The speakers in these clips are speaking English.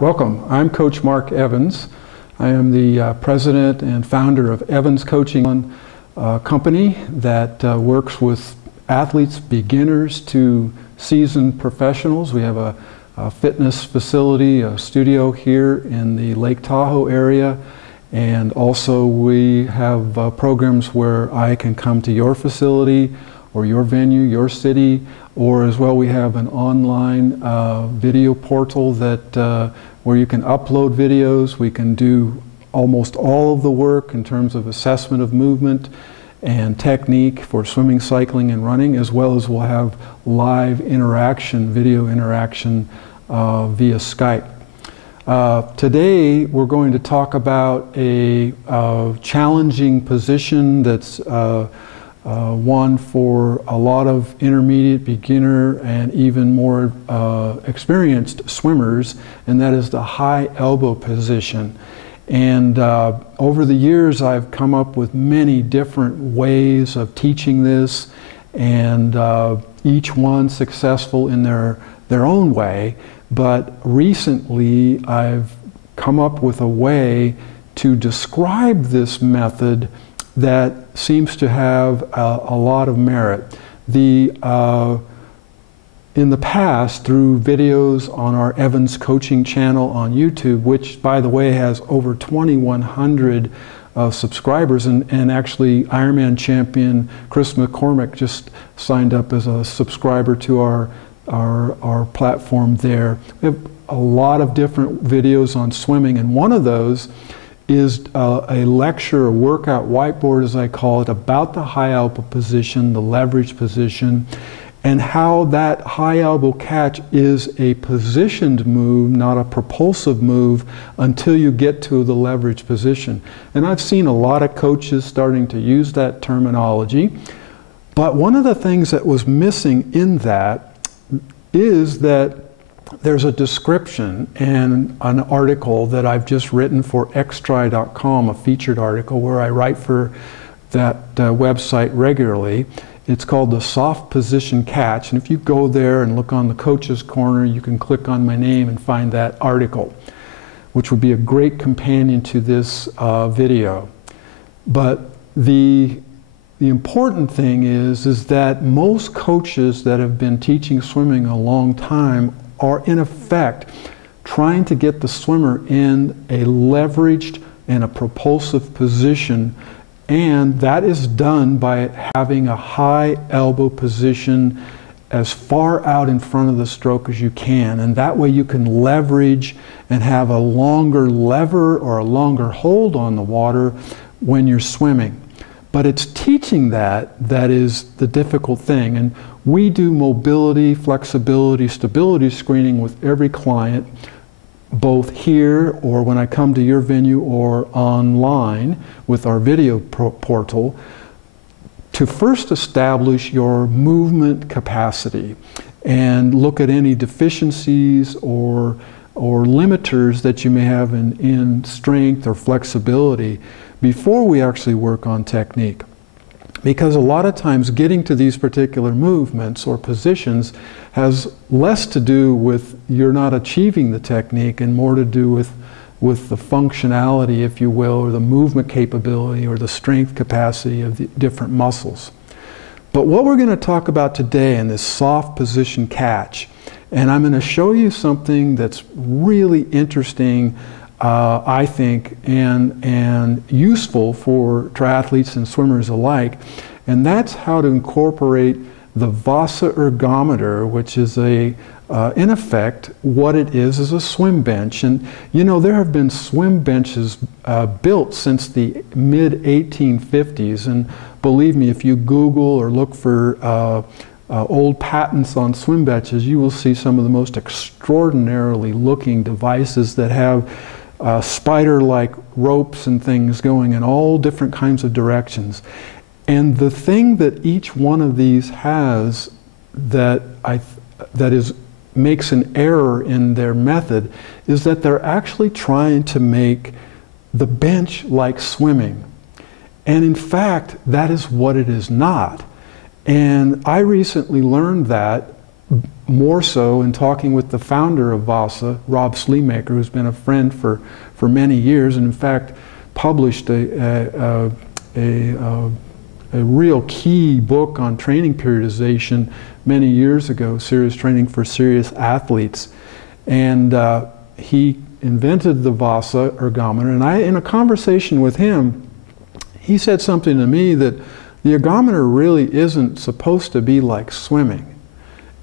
Welcome. I'm Coach Mark Evans. I am the president and founder of Evans Coaching, a company that works with athletes, beginners to seasoned professionals. We have a fitness facility, a studio here in the Lake Tahoe area, and also we have programs where I can come to your facility or your venue, your city, or as well we have an online video portal that where you can upload videos. We can do almost all of the work in terms of assessment of movement and technique for swimming, cycling, and running, as well as we'll have live interaction, video interaction via Skype. Today we're going to talk about a challenging position that's one for a lot of intermediate, beginner, and even more experienced swimmers, and that is the high elbow position. And over the years I've come up with many different ways of teaching this, and each one successful in their own way. But recently I've come up with a way to describe this method that seems to have a lot of merit. In the past, through videos on our Evans Coaching channel on YouTube, which by the way has over 2,100 subscribers, and actually Ironman champion Chris McCormick just signed up as a subscriber to our platform there. We have a lot of different videos on swimming, and one of those is a lecture, a workout whiteboard as I call it, about the high elbow position, the leverage position, and how that high elbow catch is a positioned move, not a propulsive move, until you get to the leverage position. And I've seen a lot of coaches starting to use that terminology, but one of the things that was missing in that is that there's a description and an article that I've just written for xtri.com, a featured article where I write for that website regularly. It's called the soft position catch, and if you go there and look on the coach's corner, you can click on my name and find that article, which would be a great companion to this video. But the important thing is that most coaches that have been teaching swimming a long time are in effect trying to get the swimmer in a leveraged and a propulsive position, and that is done by having a high elbow position as far out in front of the stroke as you can, and that way you can leverage and have a longer lever or a longer hold on the water when you're swimming. But it's teaching that is the difficult thing, and we do mobility, flexibility, stability screening with every client, both here or when I come to your venue or online with our video portal, to first establish your movement capacity and look at any deficiencies or limiters that you may have in strength or flexibility before we actually work on technique. Because a lot of times getting to these particular movements or positions has less to do with you're not achieving the technique and more to do with the functionality, if you will, or the movement capability or the strength capacity of the different muscles. But what we're going to talk about today in this soft position catch, and I'm going to show you something that's really interesting, I think, and useful for triathletes and swimmers alike, and that's how to incorporate the Vasa Ergometer, which is in effect, what it is a swim bench. And you know, there have been swim benches built since the mid-1850s, and believe me, if you Google or look for old patents on swim benches, you will see some of the most extraordinarily looking devices that have spider-like ropes and things going in all different kinds of directions. And the thing that each one of these has that makes an error in their method is that they're actually trying to make the bench like swimming. And in fact, that is what it is not. And I recently learned that more so in talking with the founder of Vasa, Rob Sleemaker, who's been a friend for many years, and in fact published a real key book on training periodization many years ago, Serious Training for Serious Athletes. And he invented the Vasa Ergometer, and in a conversation with him, he said something to me that the ergometer really isn't supposed to be like swimming.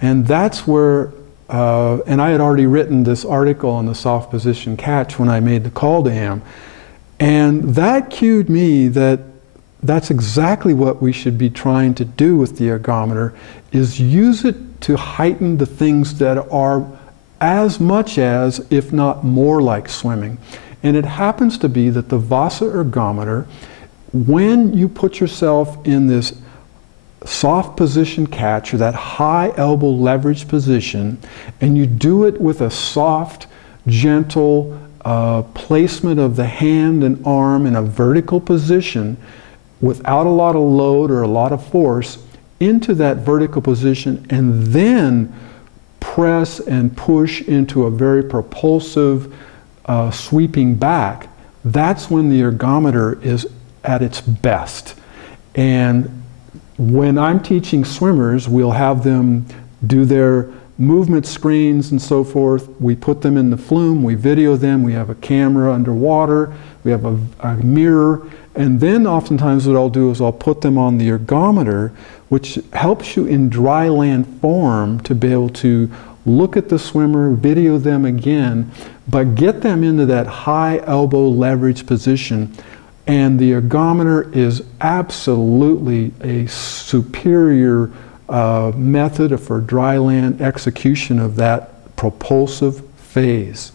And that's where, and I had already written this article on the soft position catch when I made the call to him. And that cued me that that's exactly what we should be trying to do with the ergometer, is use it to heighten the things that are as much as, if not more, like swimming. And it happens to be that the Vasa Ergometer, when you put yourself in this soft position catch, or that high elbow leverage position, and you do it with a soft, gentle placement of the hand and arm in a vertical position without a lot of load or a lot of force into that vertical position, and then press and push into a very propulsive sweeping back, that's when the ergometer is at its best. And when I'm teaching swimmers, we'll have them do their movement screens and so forth. We put them in the flume, we video them, we have a camera underwater, we have a mirror, and then oftentimes what I'll do is I'll put them on the ergometer, which helps you in dry land form to be able to look at the swimmer, video them again, but get them into that high elbow leverage position. And the ergometer is absolutely a superior method for dry land execution of that propulsive phase.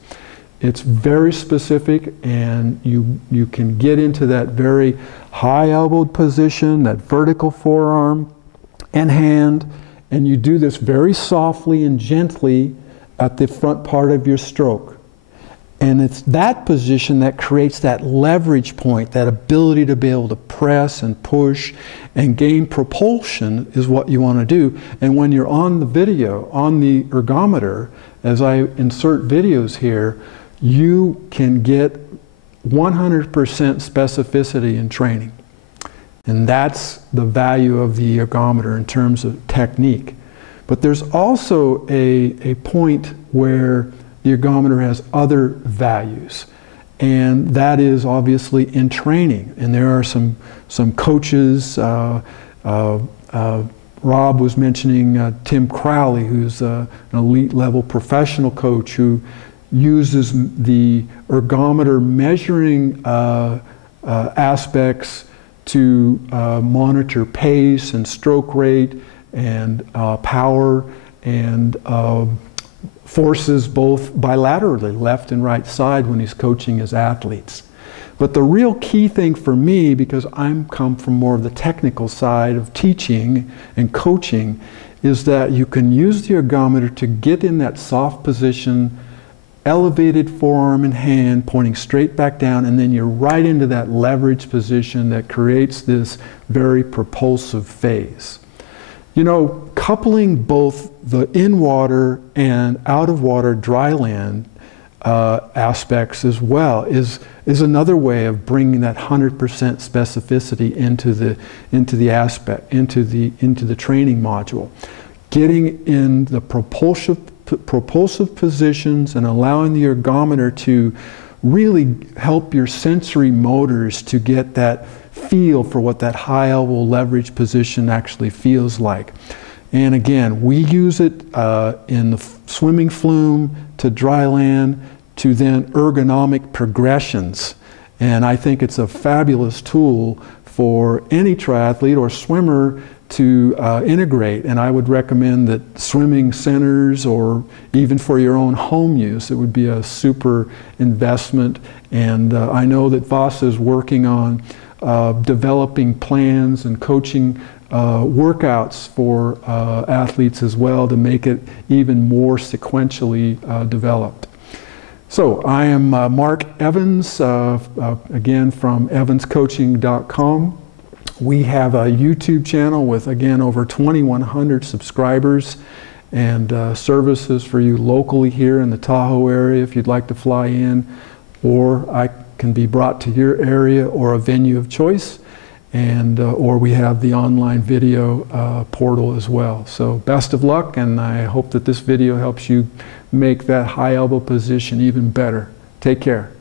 It's very specific, and you can get into that very high elbowed position, that vertical forearm and hand, and you do this very softly and gently at the front part of your stroke. And it's that position that creates that leverage point, that ability to be able to press and push and gain propulsion is what you want to do. And when you're on the video, on the ergometer, as I insert videos here, you can get 100% specificity in training. And that's the value of the ergometer in terms of technique. But there's also a point where the ergometer has other values, and that is obviously in training. And there are some coaches, Rob was mentioning Tim Crowley, who's an elite level professional coach who uses the ergometer measuring aspects to monitor pace and stroke rate and power and forces both bilaterally, left and right side, when he's coaching his athletes. But the real key thing for me, because I'm come from more of the technical side of teaching and coaching, is that you can use the ergometer to get in that soft position, elevated forearm and hand pointing straight back down, and then you're right into that leverage position that creates this very propulsive phase. You know, coupling both the in-water and out-of-water dry land aspects as well is another way of bringing that 100% specificity into the training module. Getting in the propulsive positions and allowing the ergometer to really help your sensory motors to get that feel for what that high elbow leverage position actually feels like. And again, we use it in the swimming flume to dry land to then ergonomic progressions. And I think it's a fabulous tool for any triathlete or swimmer to integrate. And I would recommend that swimming centers, or even for your own home use, it would be a super investment. And I know that Vasa is working on developing plans and coaching workouts for athletes as well to make it even more sequentially developed. So I am Mark Evans, again from evanscoaching.com. We have a YouTube channel with, again, over 2,100 subscribers, and services for you locally here in the Tahoe area if you'd like to fly in, or I can be brought to your area or a venue of choice, and or we have the online video portal as well. So best of luck, and I hope that this video helps you make that high elbow position even better. Take care.